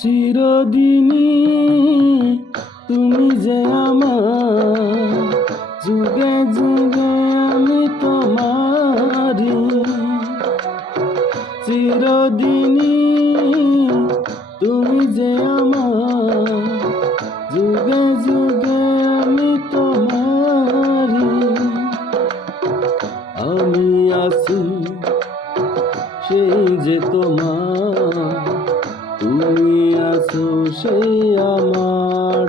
চিরদিনই তুমি যে আমার, যুগে যুগে আমি তোমারি চিরদিনই তুমি যে আমার, যুগে যুগে আমি তোমারি আমি আছি সেই যে তোমার। তুমি আসো সেই আমার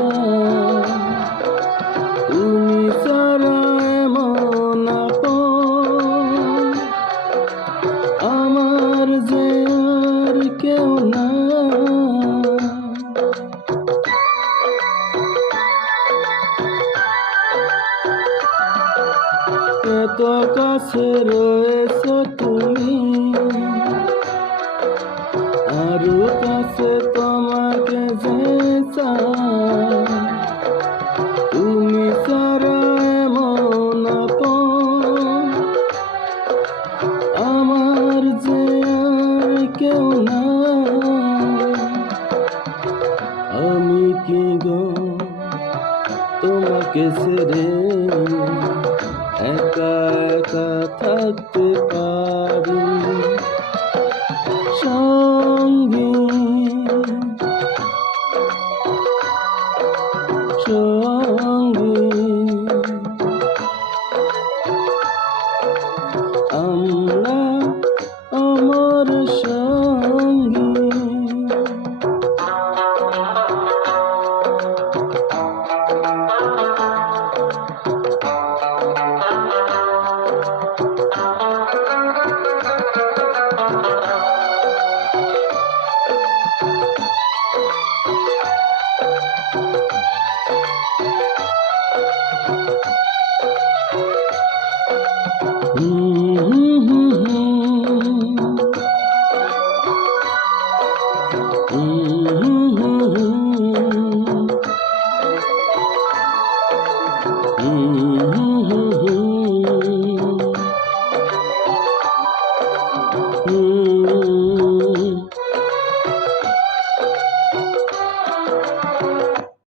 এত কাছে রয়েছ তুমি। আরও কাছে তোমাকে যে। তুমি ছাড়া এমন আমার যে আর কেউ না আমি কি গো তোমাকে ছেড়ে থাকতে পারি। সঙ্গে সঙ্গী Ooh.